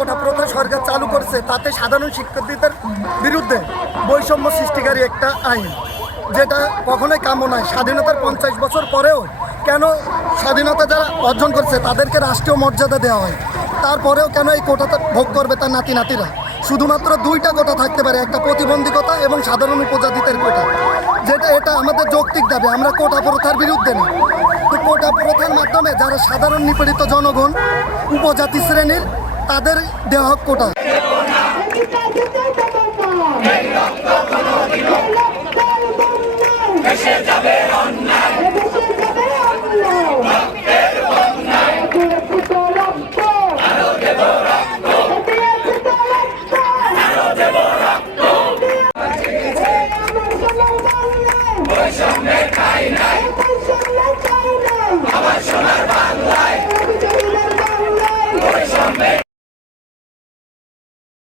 কোটা প্রথা সরকার চালু করেছে তাতে সাধারণ শিক্ষার্থীদের বিরুদ্ধে বৈষম্য সৃষ্টিকারী একটা আইন, যেটা কখনোই কাম্য নয়। স্বাধীনতার 50 বছর পরেও কেন স্বাধীনতা যারা অর্জন করছে তাদেরকে রাষ্ট্রীয় মর্যাদা দেওয়া হয়, তারপরেও কেন এই কোটাটা ভোগ করবে তার নাতি নাতিরা? শুধুমাত্র দুইটা কোটা থাকতে পারে, একটা প্রতিবন্ধী কোটা এবং সাধারণ উপজাতিদের কোটা, এটা আমাদের যৌক্তিক দাবি। আমরা কোটা প্রথার বিরুদ্ধে না। তো কোটা প্রথার মাধ্যমে যারা সাধারণ নিপীড়িত জনগণ, উপজাতি শ্রেণীর, তাদের দেওয়া হোক কোটা। যাবে অন্যায়